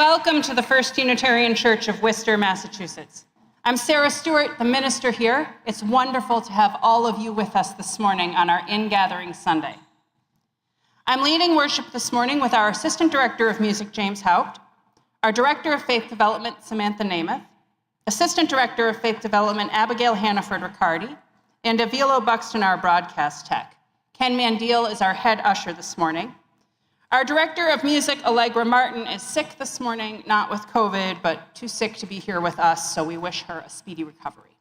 Welcome to the First Unitarian Church of Worcester, Massachusetts. I'm Sarah Stewart, the minister here. It's wonderful to have all of you with us this morning on our InGathering Sunday. I'm leading worship this morning with our Assistant Director of Music, James Haupt, our Director of Faith Development, Samantha Namath, Assistant Director of Faith Development, Abigail Hannaford-Riccardi, and Avilo Buxton, our broadcast tech. Ken Mandiel is our head usher this morning. Our Director of Music, Allegra Martin, is sick this morning, not with COVID, but too sick to be here with us, so we wish her a speedy recovery.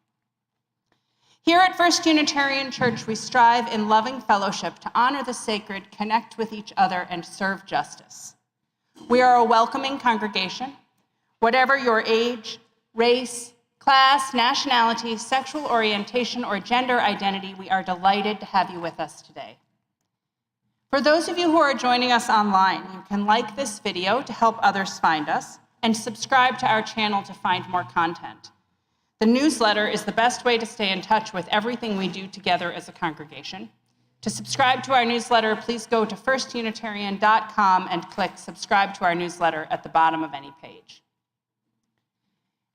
Here at First Unitarian Church, we strive in loving fellowship to honor the sacred, connect with each other, and serve justice. We are a welcoming congregation. Whatever your age, race, class, nationality, sexual orientation, or gender identity, we are delighted to have you with us today. For those of you who are joining us online, you can like this video to help others find us and subscribe to our channel to find more content. The newsletter is the best way to stay in touch with everything we do together as a congregation. To subscribe to our newsletter, please go to firstunitarian.com and click subscribe to our newsletter at the bottom of any page.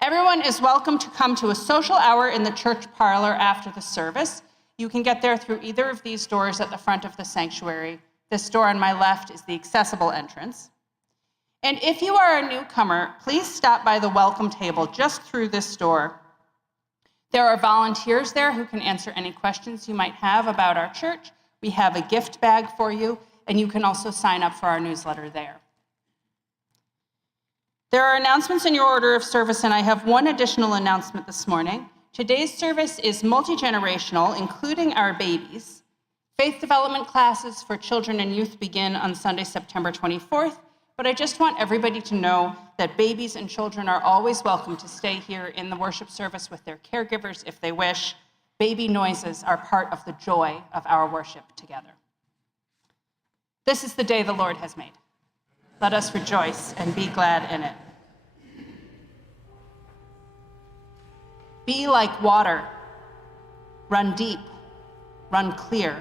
Everyone is welcome to come to a social hour in the church parlor after the service. You can get there through either of these doors at the front of the sanctuary. This door on my left is the accessible entrance. And if you are a newcomer, please stop by the welcome table just through this door. There are volunteers there who can answer any questions you might have about our church. We have a gift bag for you, and you can also sign up for our newsletter there. There are announcements in your order of service, and I have one additional announcement this morning. Today's service is multi-generational, including our babies. Faith development classes for children and youth begin on Sunday, September 24th, but I just want everybody to know that babies and children are always welcome to stay here in the worship service with their caregivers if they wish. Baby noises are part of the joy of our worship together. This is the day the Lord has made. Let us rejoice and be glad in it. Be like water, run deep, run clear.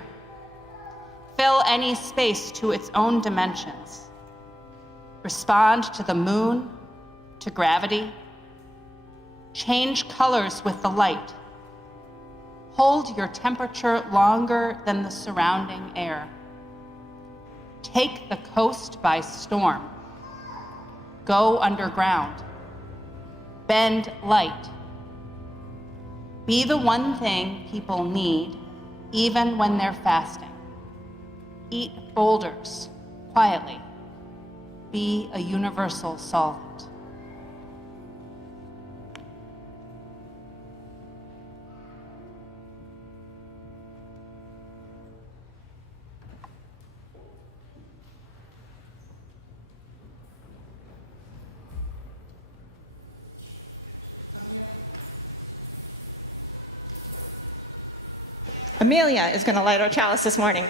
Fill any space to its own dimensions. Respond to the moon, to gravity. Change colors with the light. Hold your temperature longer than the surrounding air. Take the coast by storm. Go underground. Bend light. Be the one thing people need, even when they're fasting. Eat boulders quietly. Be a universal solvent. Amelia is going to light our chalice this morning.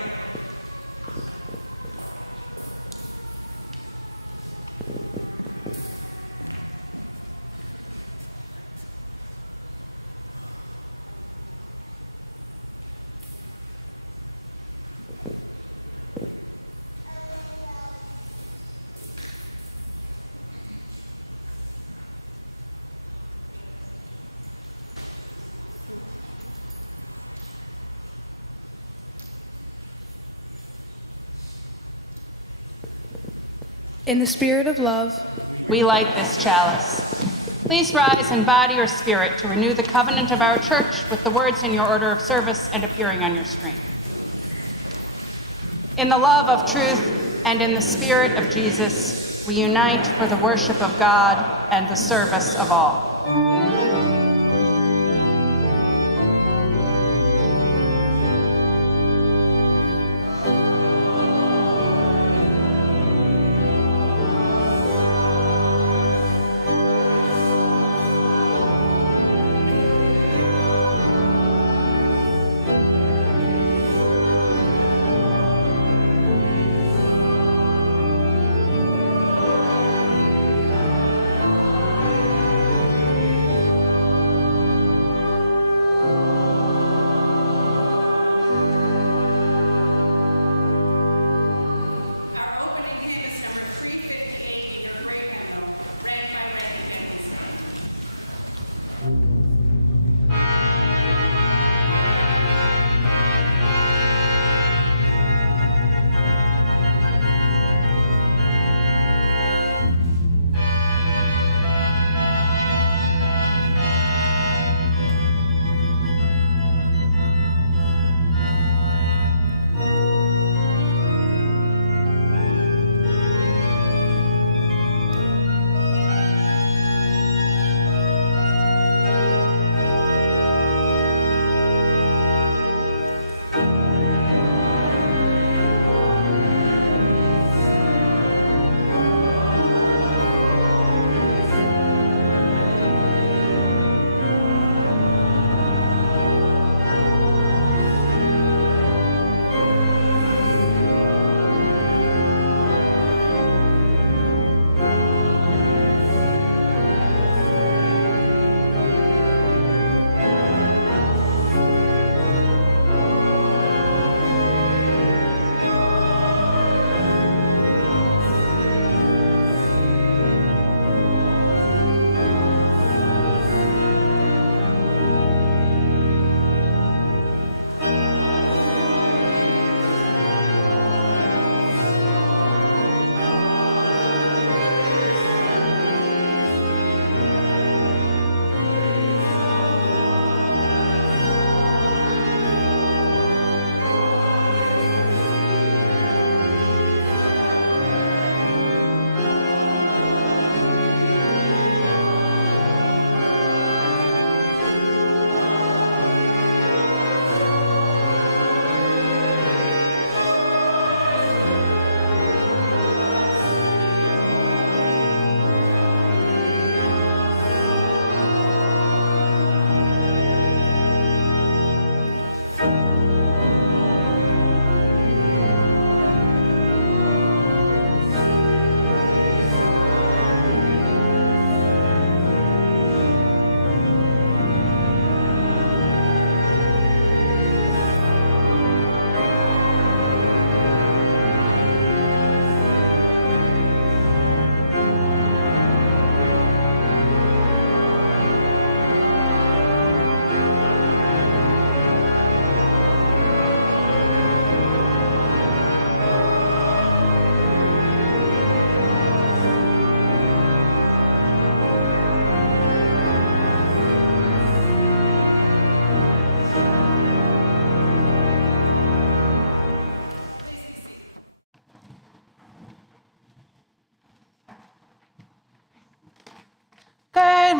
In the spirit of love, we light this chalice. Please rise in body or spirit to renew the covenant of our church with the words in your order of service and appearing on your screen. In the love of truth and in the spirit of Jesus, we unite for the worship of God and the service of all.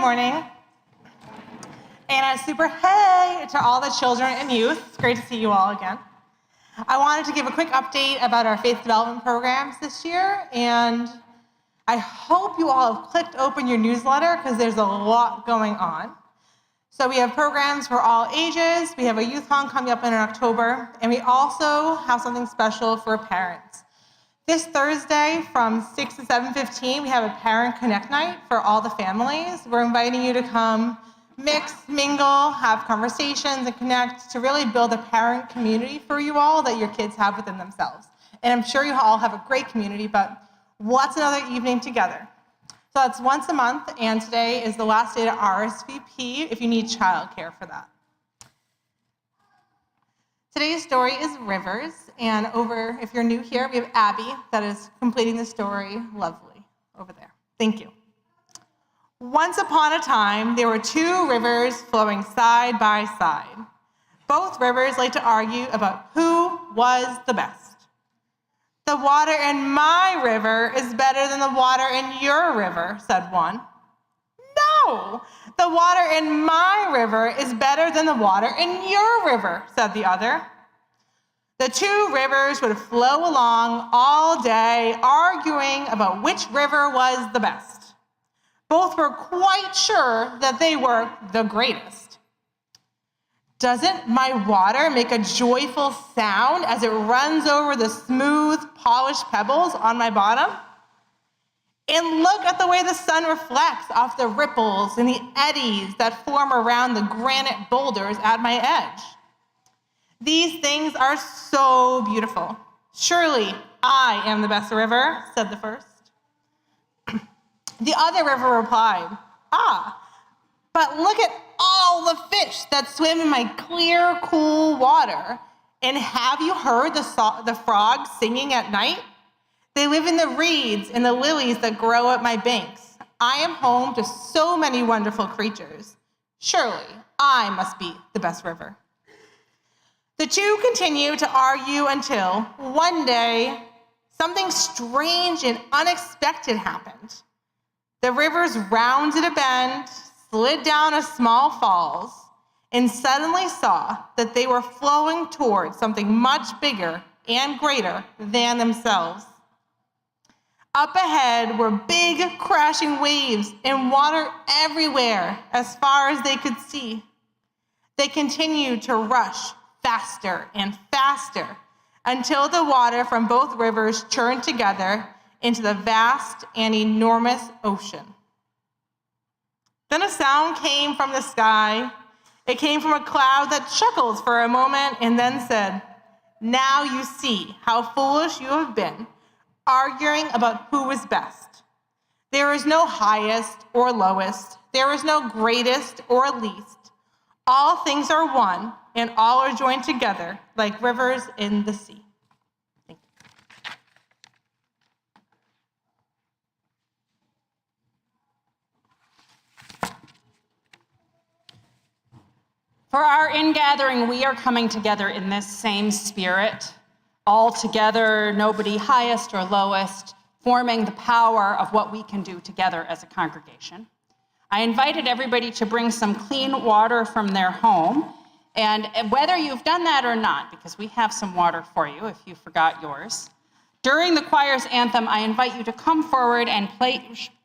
morning. And a super hey to all the children and youth. It's great to see you all again. I wanted to give a quick update about our faith development programs this year, and I hope you all have clicked open your newsletter because there's a lot going on. So we have programs for all ages, we have a youth hall coming up in October, and we also have something special for parents. This Thursday from 6 to 7:15, we have a Parent Connect Night for all the families. We're inviting you to come mix, mingle, have conversations, and connect to really build a parent community for you all that your kids have within themselves. And I'm sure you all have a great community, but what's another evening together? So that's once a month, and today is the last day to RSVP if you need childcare for that. Today's story is Rivers, and over, if you're new here, we have Abby that is completing the story lovely over there. Thank you. Once upon a time, there were two rivers flowing side by side. Both rivers like to argue about who was the best. The water in my river is better than the water in your river, said one. No, the water in my river is better than the water in your river, said the other. The two rivers would flow along all day, arguing about which river was the best. Both were quite sure that they were the greatest. Doesn't my water make a joyful sound as it runs over the smooth, polished pebbles on my bottom? And look at the way the sun reflects off the ripples and the eddies that form around the granite boulders at my edge. These things are so beautiful. Surely I am the best river, said the first. The other river replied, but look at all the fish that swim in my clear, cool water. And have you heard the frogs singing at night? They live in the reeds and the lilies that grow at my banks. I am home to so many wonderful creatures. Surely I must be the best river. The two continued to argue until one day something strange and unexpected happened. The rivers rounded a bend, slid down a small falls, and suddenly saw that they were flowing towards something much bigger and greater than themselves. Up ahead were big crashing waves and water everywhere as far as they could see. They continued to rush faster and faster until the water from both rivers churned together into the vast and enormous ocean. Then a sound came from the sky. It came from a cloud that chuckled for a moment and then said, "Now you see how foolish you have been, arguing about who is best. There is no highest or lowest. There is no greatest or least. All things are one, and all are joined together like rivers in the sea." Thank you. For our ingathering, we are coming together in this same spirit, all together, nobody highest or lowest, forming the power of what we can do together as a congregation. I invited everybody to bring some clean water from their home, and whether you've done that or not, because we have some water for you if you forgot yours, during the choir's anthem, I invite you to come forward and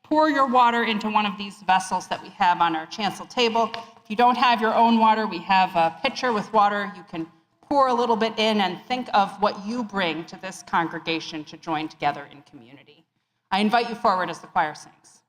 pour your water into one of these vessels that we have on our chancel table. If you don't have your own water, we have a pitcher with water. You can pour a little bit in and think of what you bring to this congregation to join together in community. I invite you forward as the choir sings.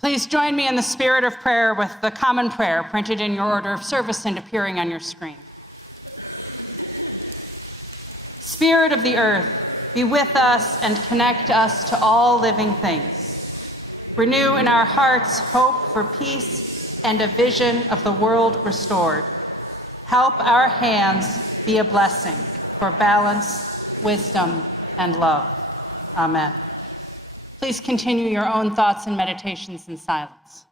Please join me in the spirit of prayer with the common prayer printed in your order of service and appearing on your screen. Spirit of the earth, be with us and connect us to all living things. Renew in our hearts hope for peace and a vision of the world restored. Help our hands be a blessing for balance, wisdom, and love. Amen. Please continue your own thoughts and meditations in silence.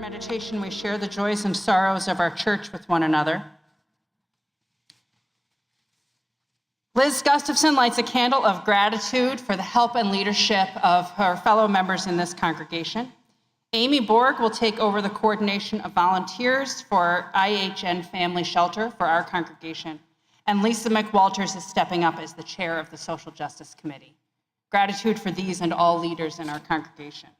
Meditation, we share the joys and sorrows of our church with one another. Liz Gustafson lights a candle of gratitude for the help and leadership of her fellow members in this congregation. Amy Borg will take over the coordination of volunteers for IHN Family Shelter for our congregation. And Lisa McWalters is stepping up as the chair of the Social Justice Committee. Gratitude for these and all leaders in our congregation.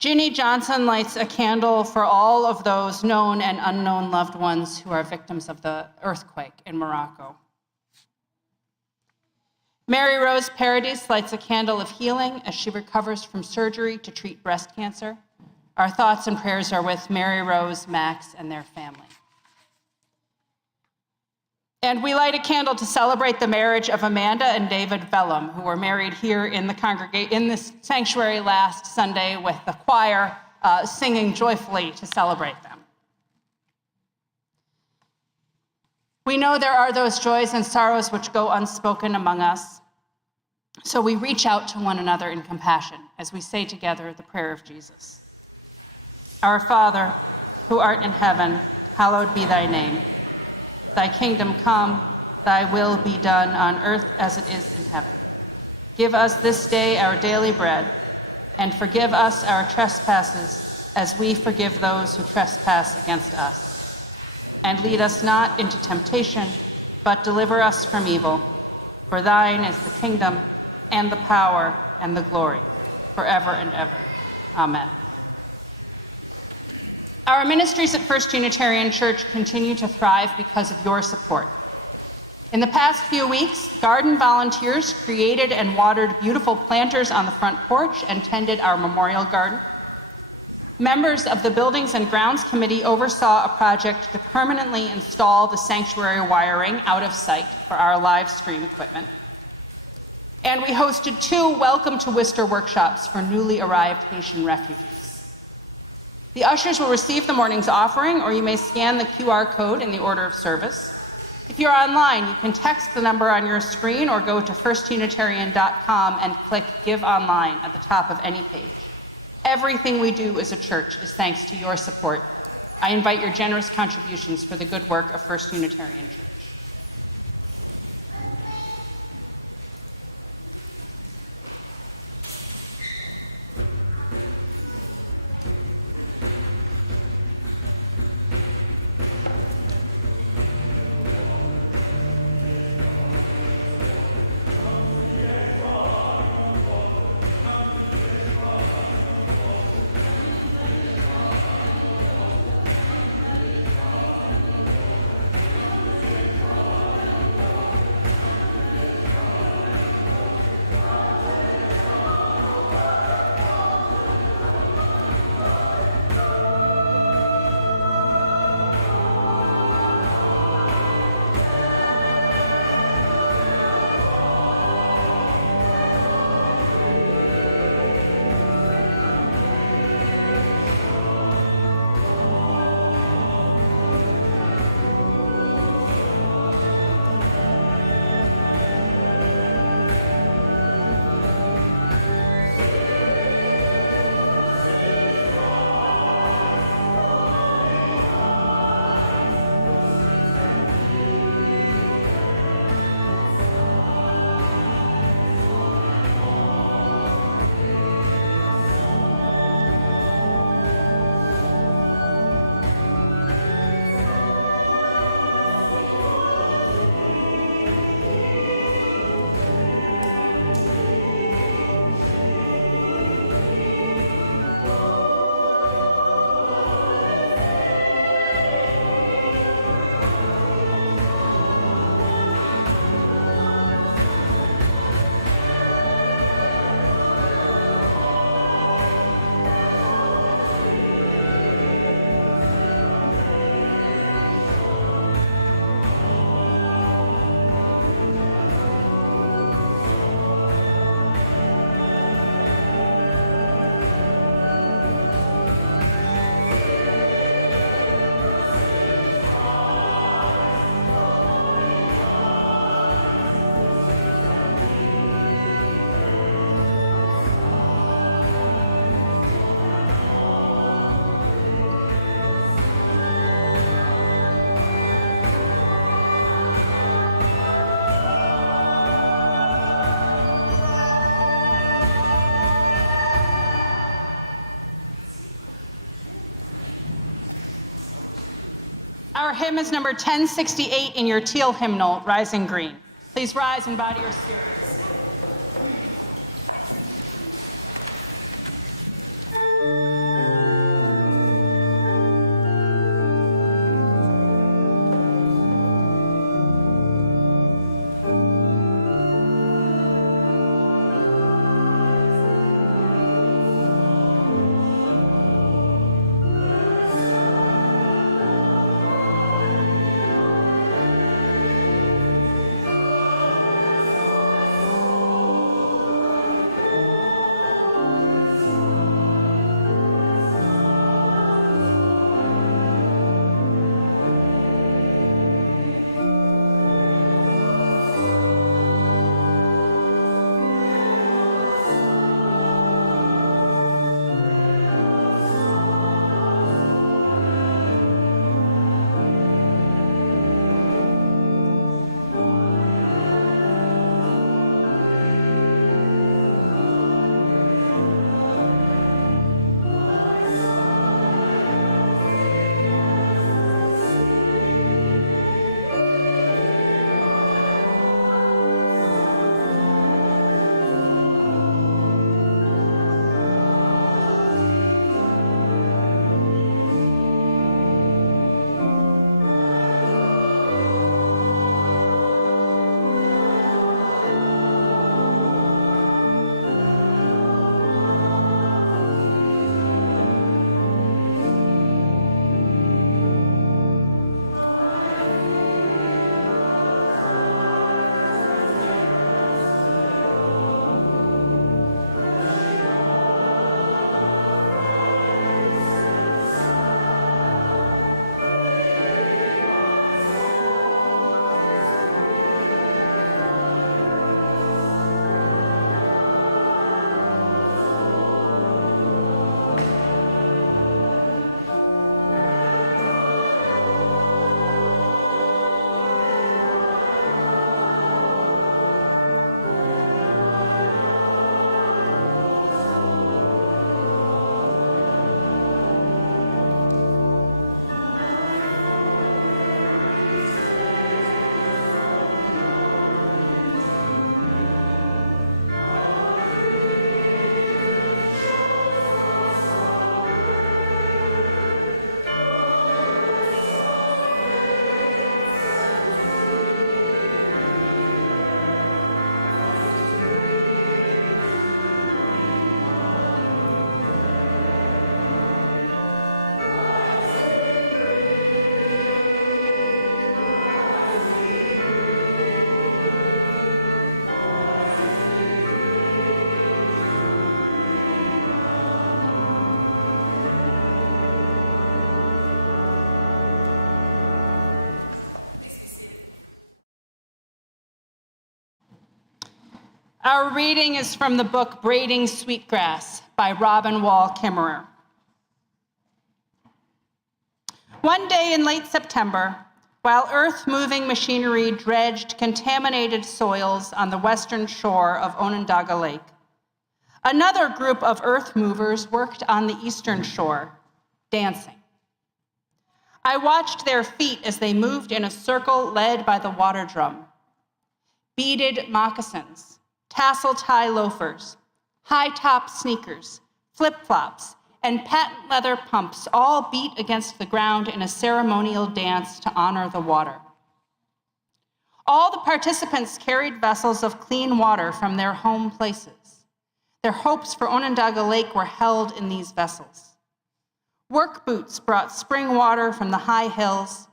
Ginny Johnson lights a candle for all of those known and unknown loved ones who are victims of the earthquake in Morocco. Mary Rose Paradis lights a candle of healing as she recovers from surgery to treat breast cancer. Our thoughts and prayers are with Mary Rose, Max, and their family. And we light a candle to celebrate the marriage of Amanda and David Vellum, who were married here in this sanctuary last Sunday with the choir singing joyfully to celebrate them. We know there are those joys and sorrows which go unspoken among us, so we reach out to one another in compassion as we say together the prayer of Jesus. Our Father, who art in heaven, hallowed be thy name. Thy kingdom come, thy will be done on earth as it is in heaven. Give us this day our daily bread, and forgive us our trespasses as we forgive those who trespass against us. And lead us not into temptation, but deliver us from evil. For thine is the kingdom, and the power, and the glory, forever and ever. Amen. Our ministries at First Unitarian Church continue to thrive because of your support. In the past few weeks, garden volunteers created and watered beautiful planters on the front porch and tended our memorial garden. Members of the Buildings and Grounds Committee oversaw a project to permanently install the sanctuary wiring out of sight for our live stream equipment. And we hosted 2 Welcome to Worcester workshops for newly arrived Haitian refugees. The ushers will receive the morning's offering, or you may scan the QR code in the order of service. If you're online, you can text the number on your screen or go to firstunitarian.com and click Give Online at the top of any page. Everything we do as a church is thanks to your support. I invite your generous contributions for the good work of First Unitarian Church. hymn is number 1068 in your teal hymnal, Rising Green. Please rise and bow your spirits. Our reading is from the book Braiding Sweetgrass by Robin Wall Kimmerer. One day in late September, while earth-moving machinery dredged contaminated soils on the western shore of Onondaga Lake, another group of earth movers worked on the eastern shore, dancing. I watched their feet as they moved in a circle led by the water drum. Beaded moccasins, tassel-tie loafers, high-top sneakers, flip-flops, and patent leather pumps all beat against the ground in a ceremonial dance to honor the water. All the participants carried vessels of clean water from their home places. Their hopes for Onondaga Lake were held in these vessels. Work boots brought spring water from the high hills.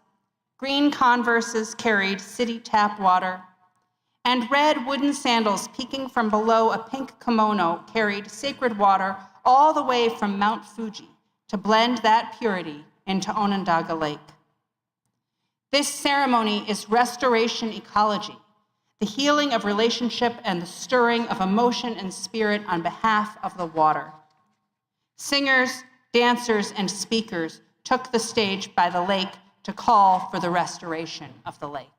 Green Converses carried city tap water. And red wooden sandals peeking from below a pink kimono carried sacred water all the way from Mount Fuji to blend that purity into Onondaga Lake. This ceremony is restoration ecology, the healing of relationship and the stirring of emotion and spirit on behalf of the water. Singers, dancers, and speakers took the stage by the lake to call for the restoration of the lake.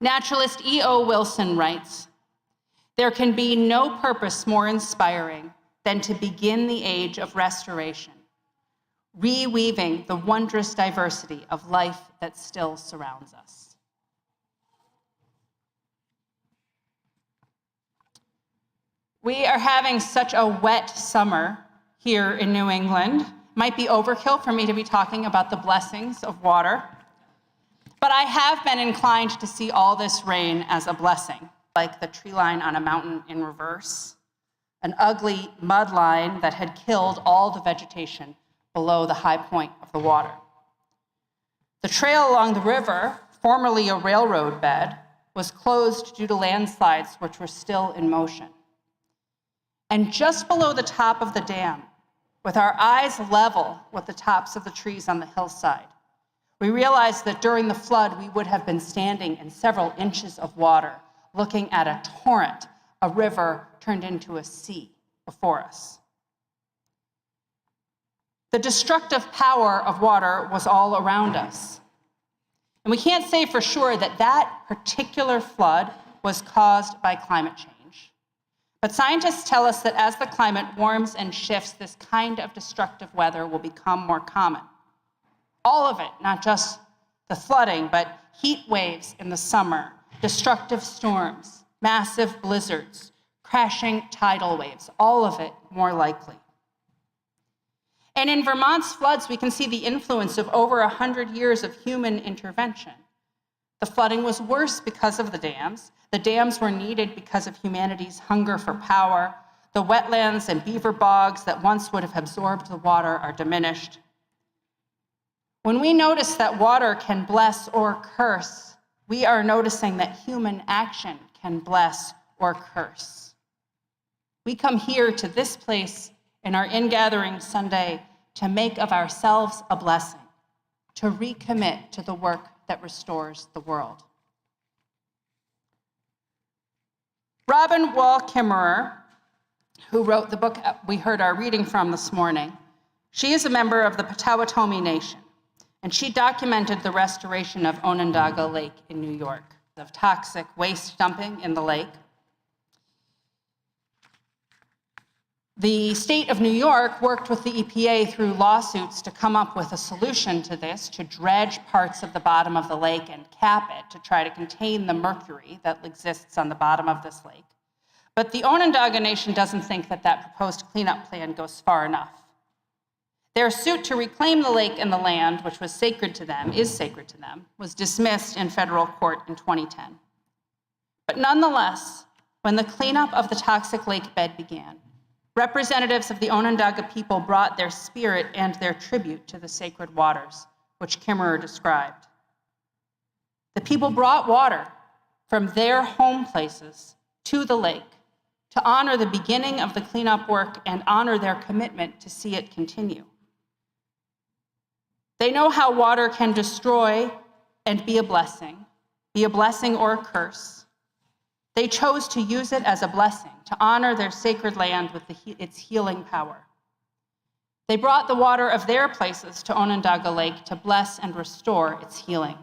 Naturalist E.O. Wilson writes, "There can be no purpose more inspiring than to begin the age of restoration, reweaving the wondrous diversity of life that still surrounds us." We are having such a wet summer here in New England. Might be overkill for me to be talking about the blessings of water. But I have been inclined to see all this rain as a blessing, like the tree line on a mountain in reverse, an ugly mud line that had killed all the vegetation below the high point of the water. The trail along the river, formerly a railroad bed, was closed due to landslides which were still in motion. And just below the top of the dam, with our eyes level with the tops of the trees on the hillside, we realized that during the flood, we would have been standing in several inches of water, looking at a torrent, a river turned into a sea before us. The destructive power of water was all around us. And we can't say for sure that that particular flood was caused by climate change. But scientists tell us that as the climate warms and shifts, this kind of destructive weather will become more common. All of it, not just the flooding, but heat waves in the summer, destructive storms, massive blizzards, crashing tidal waves, all of it more likely. And in Vermont's floods, we can see the influence of over 100 years of human intervention. The flooding was worse because of the dams. The dams were needed because of humanity's hunger for power. The wetlands and beaver bogs that once would have absorbed the water are diminished. When we notice that water can bless or curse, we are noticing that human action can bless or curse. We come here to this place in our InGathering Sunday to make of ourselves a blessing, to recommit to the work that restores the world. Robin Wall Kimmerer, who wrote the book we heard our reading from this morning, she is a member of the Potawatomi Nation, and she documented the restoration of Onondaga Lake in New York, of toxic waste dumping in the lake. The state of New York worked with the EPA through lawsuits to come up with a solution to this, to dredge parts of the bottom of the lake and cap it to try to contain the mercury that exists on the bottom of this lake. But the Onondaga Nation doesn't think that that proposed cleanup plan goes far enough. Their suit to reclaim the lake and the land, which was sacred to them, was dismissed in federal court in 2010. But nonetheless, when the cleanup of the toxic lake bed began, representatives of the Onondaga people brought their spirit and their tribute to the sacred waters, which Kimmerer described. The people brought water from their home places to the lake to honor the beginning of the cleanup work and honor their commitment to see it continue. They know how water can destroy and be a blessing or a curse. They chose to use it as a blessing, to honor their sacred land with its healing power. They brought the water of their places to Onondaga Lake to bless and restore its healing.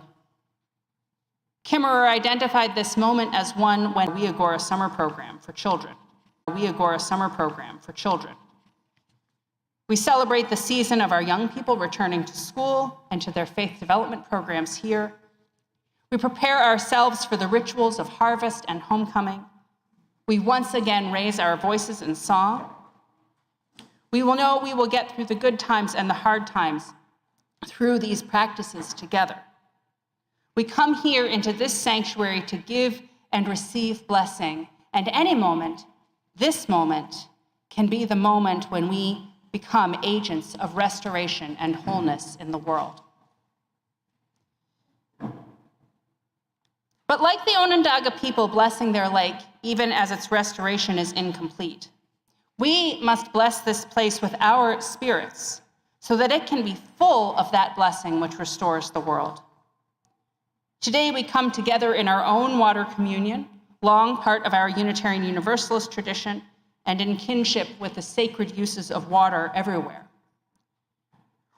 Kimmerer identified this moment as one when we Agora summer program for children. We celebrate the season of our young people returning to school and to their faith development programs here. We prepare ourselves for the rituals of harvest and homecoming. We once again raise our voices in song. We will know we will get through the good times and the hard times through these practices together. We come here into this sanctuary to give and receive blessing, and any moment, this moment, can be the moment when we become agents of restoration and wholeness in the world. But like the Onondaga people blessing their lake, even as its restoration is incomplete, we must bless this place with our spirits so that it can be full of that blessing which restores the world. Today we come together in our own water communion, long part of our Unitarian Universalist tradition, and in kinship with the sacred uses of water everywhere.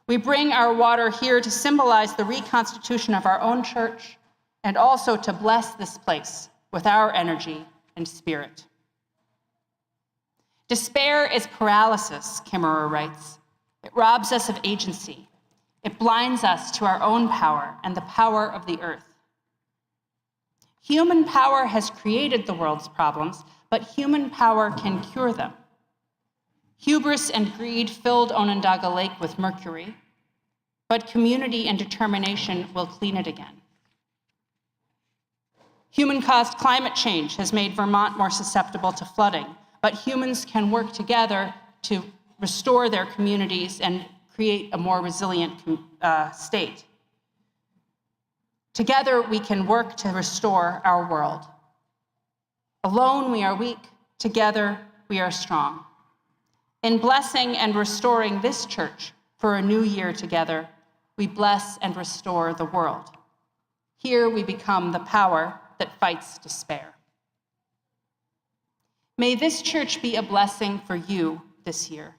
We bring our water here to symbolize the reconstitution of our own church, and also to bless this place with our energy and spirit. Despair is paralysis, Kimmerer writes. It robs us of agency. It blinds us to our own power and the power of the earth. Human power has created the world's problems, but human power can cure them. Hubris and greed filled Onondaga Lake with mercury, but community and determination will clean it again. Human-caused climate change has made Vermont more susceptible to flooding, but humans can work together to restore their communities and create a more resilient state. Together, we can work to restore our world. Alone, we are weak. Together, we are strong. In blessing and restoring this church for a new year together, we bless and restore the world. Here, we become the power that fights despair. May this church be a blessing for you this year.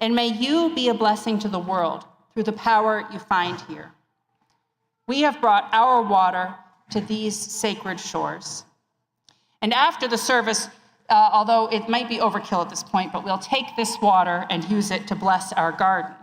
And may you be a blessing to the world through the power you find here. We have brought our water to these sacred shores. And after the service, although it might be overkill at this point, but we'll take this water and use it to bless our garden.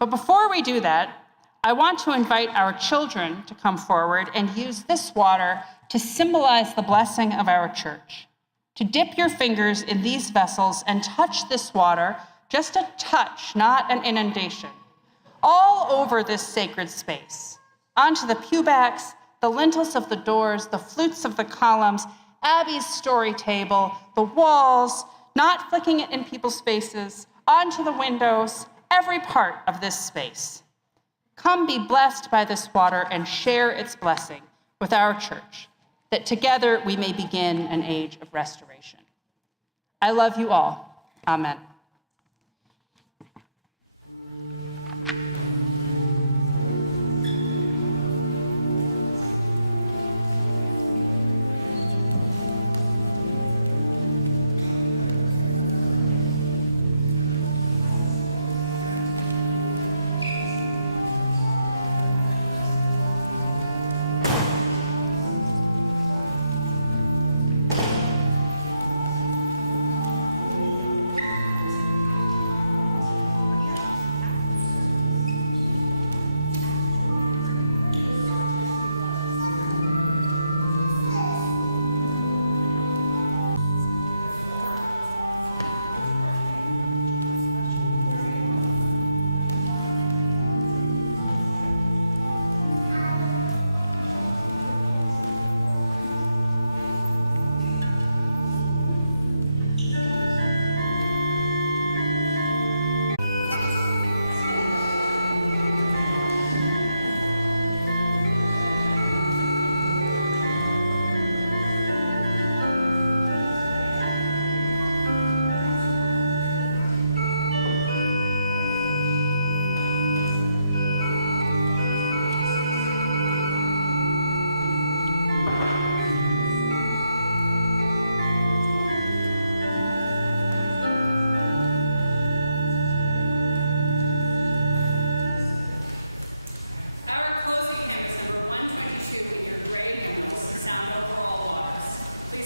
But before we do that, I want to invite our children to come forward and use this water to symbolize the blessing of our church. To dip your fingers in these vessels and touch this water, just a touch, not an inundation, all over this sacred space, onto the pewbacks, the lintels of the doors, the flutes of the columns, Abby's story table, the walls, not flicking it in people's faces, onto the windows, every part of this space. Come be blessed by this water and share its blessing with our church, that together we may begin an age of restoration. I love you all. Amen.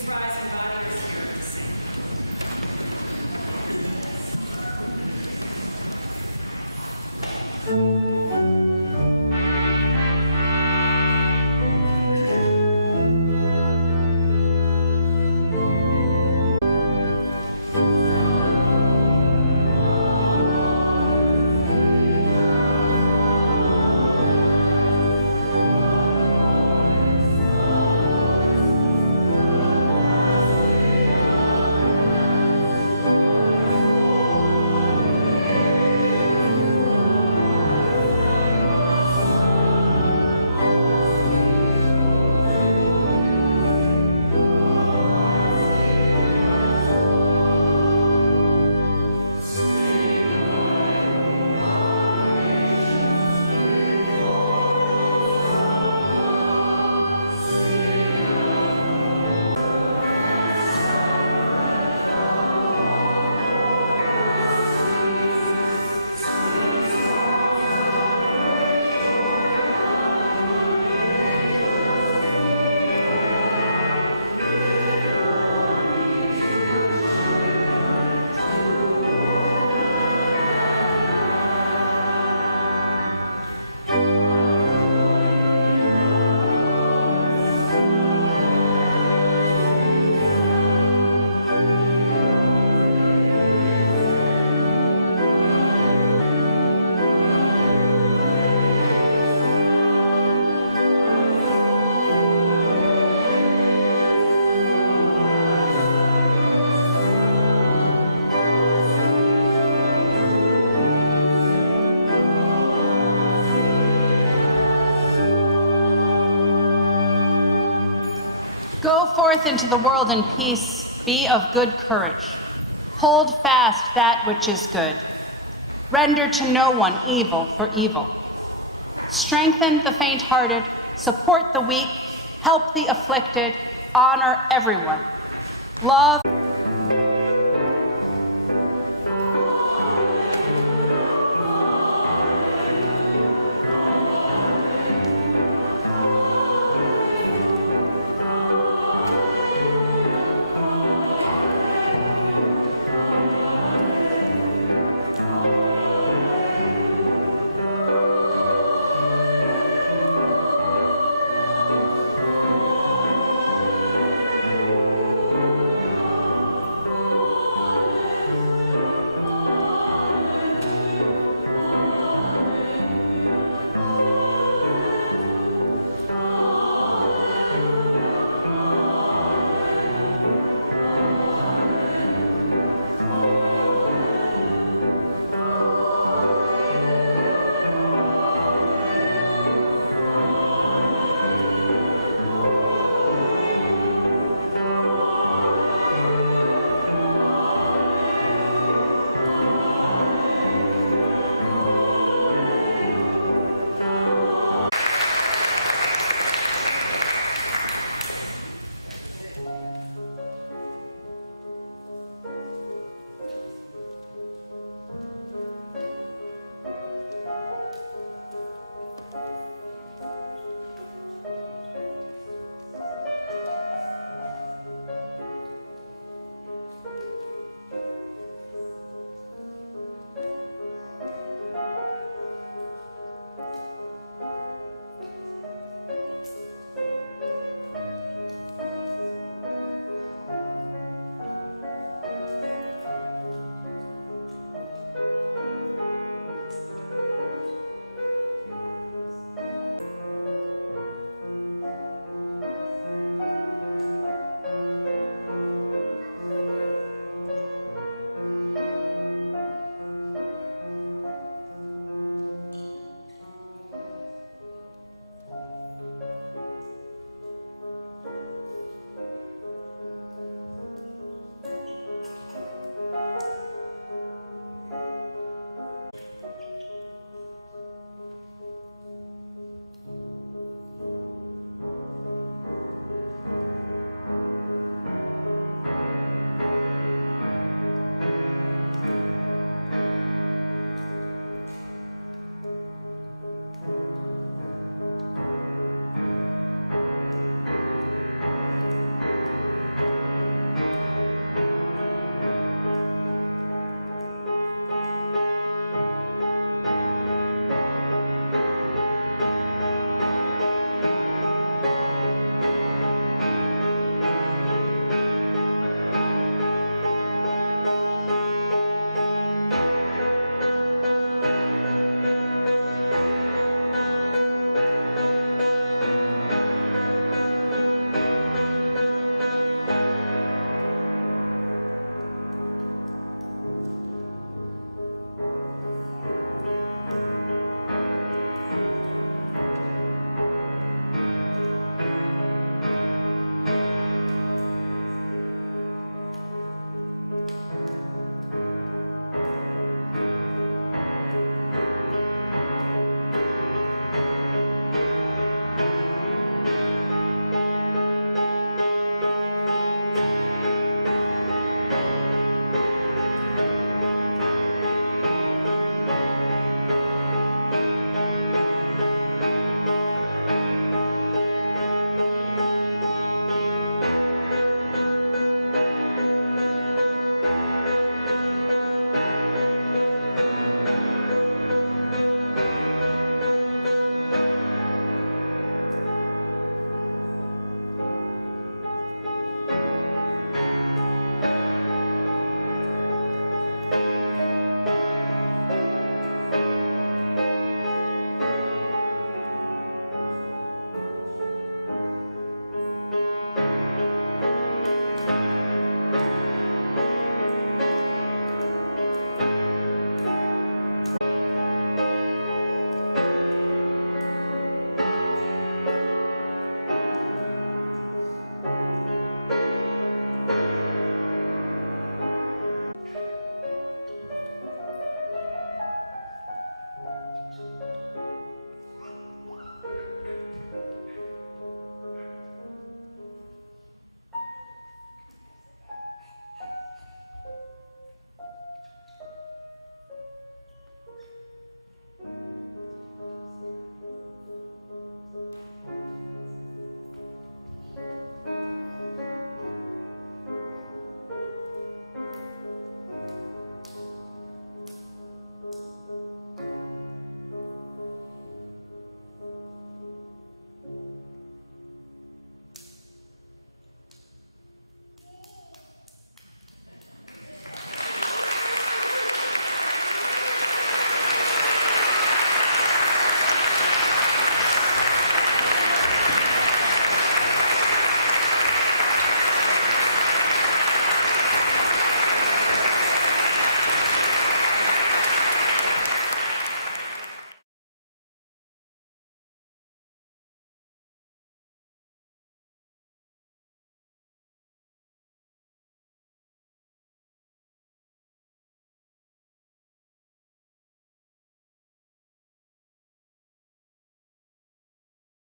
Please rise in body or spirit to sing. Into the world in peace, be of good courage. Hold fast that which is good. Render to no one evil for evil. Strengthen the faint-hearted, support the weak, help the afflicted, honor everyone. Love